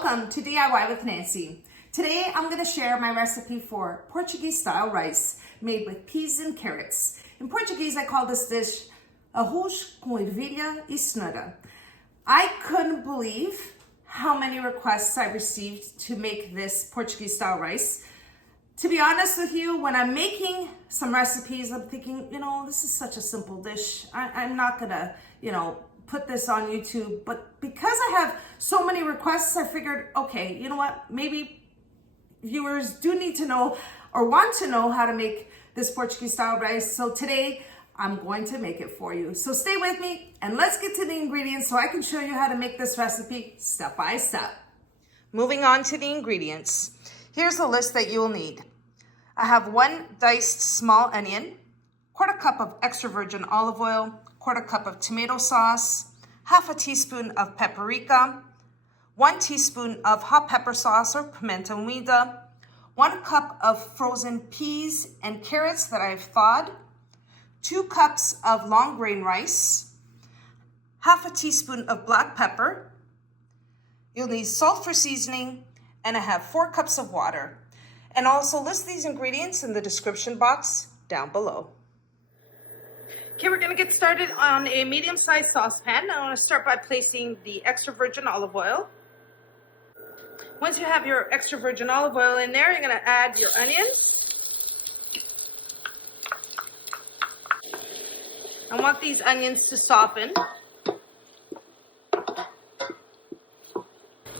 Welcome to DIY with Nancy. Today I'm going to share my recipe for Portuguese style rice made with peas and carrots. In Portuguese I call this dish Arroz com ervilha e cenoura. I couldn't believe how many requests I received to make this Portuguese style rice. To be honest with you, when I'm making some recipes, I'm thinking, this is such a simple dish. I'm not gonna, put this on YouTube. But because I have so many requests, I figured, okay, you know what? Maybe viewers do need to know or want to know how to make this Portuguese style rice. So today I'm going to make it for you. So stay with me and let's get to the ingredients so I can show you how to make this recipe step by step. Moving on to the ingredients. Here's the list that you'll need. I have 1 diced small onion, 1/4 cup of extra virgin olive oil, 1/4 cup of tomato sauce, 1/2 teaspoon of paprika, 1 teaspoon of hot pepper sauce or pimenta moída, 1 cup of frozen peas and carrots that I've thawed, 2 cups of long grain rice, 1/2 teaspoon of black pepper. You'll need salt for seasoning, and I have 4 cups of water. And I'll also list these ingredients in the description box down below. Okay, we're gonna get started on a medium-sized saucepan. I wanna start by placing the extra virgin olive oil. Once you have your extra virgin olive oil in there, you're gonna add your onions. I want these onions to soften.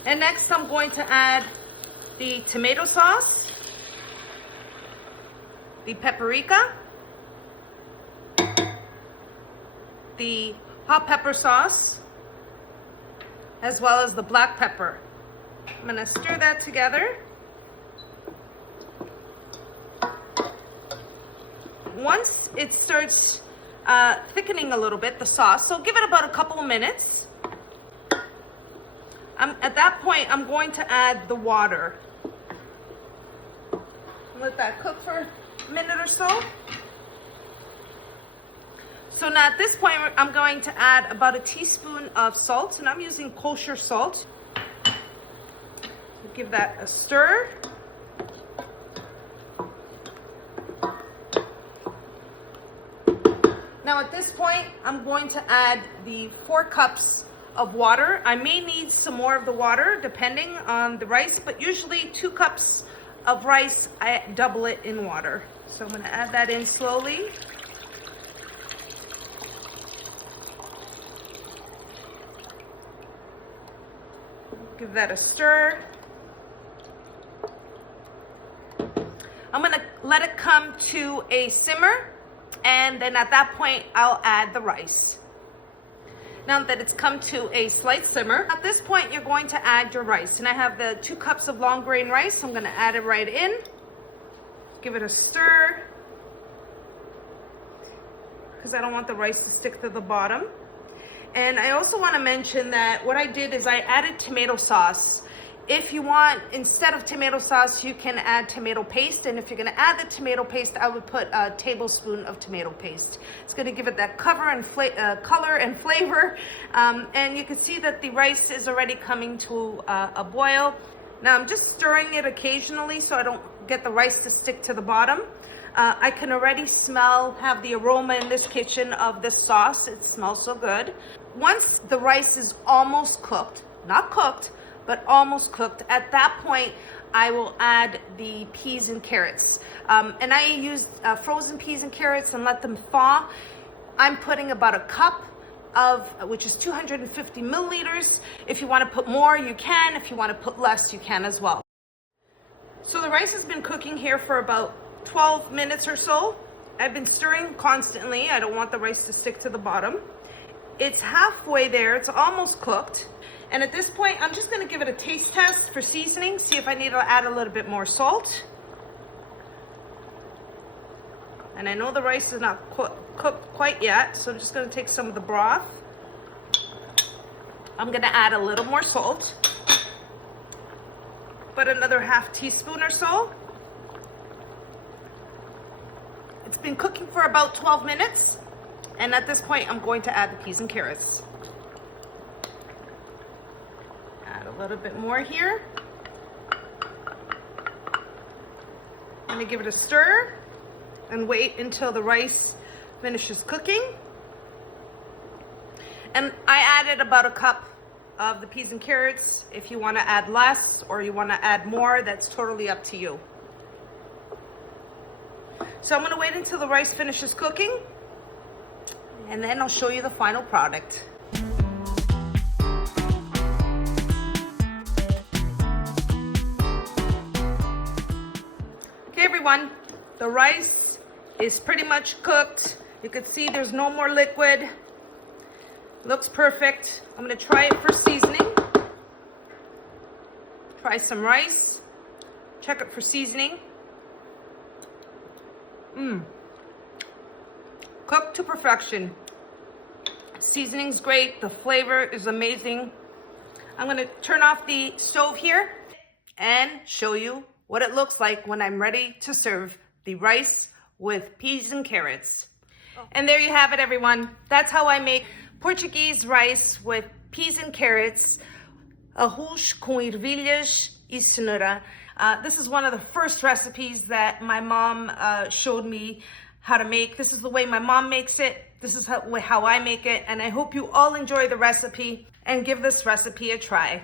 And next I'm going to add the tomato sauce, the paprika, the hot pepper sauce, as well as the black pepper. I'm gonna stir that together. Once it starts thickening a little bit, the sauce, so give it about a couple of minutes. At that point, I'm going to add the water. Let that cook for a minute or so. So now at this point, I'm going to add about a teaspoon of salt, and I'm using kosher salt. Give that a stir. Now at this point, I'm going to add the 4 cups of water. I may need some more of the water depending on the rice, but usually 2 cups of rice, I double it in water. So I'm going to add that in slowly. Give that a stir. I'm going to let it come to a simmer, and then at that point I'll add the rice. Now that it's come to a slight simmer, at this point you're going to add your rice. And I have the 2 cups of long grain rice. I'm going to add it right in. Give it a stir, because I don't want the rice to stick to the bottom. And I also want to mention that what I did is I added tomato sauce. If you want, instead of tomato sauce, you can add tomato paste. And if you're going to add the tomato paste, I would put a tablespoon of tomato paste. It's going to give it that color and flavor. And you can see that the rice is already coming to a boil. Now I'm just stirring it occasionally so I don't get the rice to stick to the bottom. I can already have the aroma in this kitchen of this sauce. It smells so good. Once the rice is almost cooked, not cooked, but almost cooked, at that point I will add the peas and carrots. And I used frozen peas and carrots and let them thaw. I'm putting about a cup which is 250 milliliters. If you want to put more, you can. If you want to put less, you can as well. So the rice has been cooking here for about 12 minutes or so. I've been stirring constantly. I don't want the rice to stick to the bottom. It's halfway there. It's almost cooked. And at this point, I'm just going to give it a taste test for seasoning, see if I need to add a little bit more salt. And I know the rice is not cooked quite yet, so I'm just going to take some of the broth. I'm going to add a little more salt, but another 1/2 teaspoon or so. It's been cooking for about 12 minutes, and at this point, I'm going to add the peas and carrots. Add a A little bit more here. I'm gonna give it a stir and wait until the rice finishes cooking. And I added about a cup of the peas and carrots. If you want to add less or you want to add more, that's totally up to you. So I'm going to wait until the rice finishes cooking, and then I'll show you the final product. Okay everyone, the rice is pretty much cooked. You can see there's no more liquid. Looks perfect. I'm going to try it for seasoning. Try some rice. Check it for seasoning. Cooked to perfection. Seasoning's great. The flavor is amazing. I'm going to turn off the stove here and show you what it looks like when I'm ready to serve the rice with peas and carrots. And there you have it, everyone. That's how I make Portuguese rice with peas and carrots, arroz com ervilhas e cenoura. This is one of the first recipes that my mom showed me how to make. This is the way my mom makes it. This is how I make it. And I hope you all enjoy the recipe and give this recipe a try.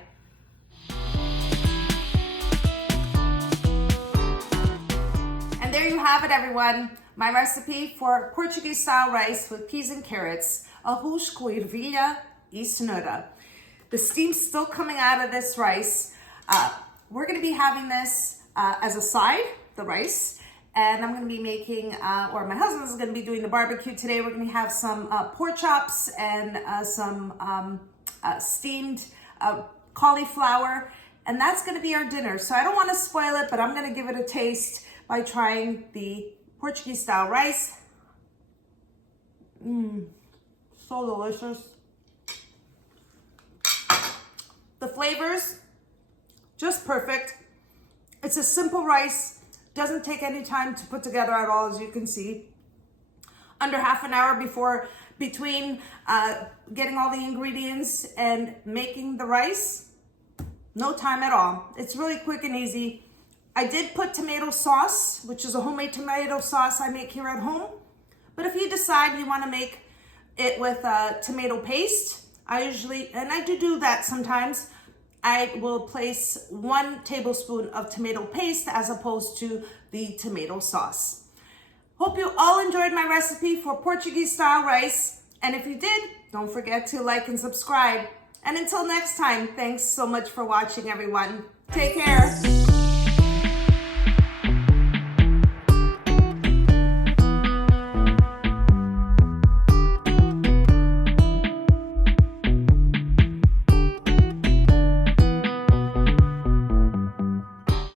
And there you have it, everyone. My recipe for Portuguese style rice with peas and carrots, arroz com ervilha e cenoura. The steam's still coming out of this rice. We're going to be having this as a side, the rice, and I'm going to be making, or my husband is going to be doing the barbecue today. We're going to have some pork chops and some steamed cauliflower, and that's going to be our dinner. So I don't want to spoil it, but I'm going to give it a taste by trying the Portuguese style rice. So delicious. The flavors, just perfect. It's a simple rice, doesn't take any time to put together at all, as you can see. Under half an hour between getting all the ingredients and making the rice. No time at all. It's really quick and easy. I did put tomato sauce, which is a homemade tomato sauce I make here at home. But if you decide you want to make it with tomato paste, I do that sometimes. I will place 1 tablespoon of tomato paste as opposed to the tomato sauce. Hope you all enjoyed my recipe for Portuguese style rice. And if you did, don't forget to like and subscribe. And until next time, thanks so much for watching, everyone. Take care.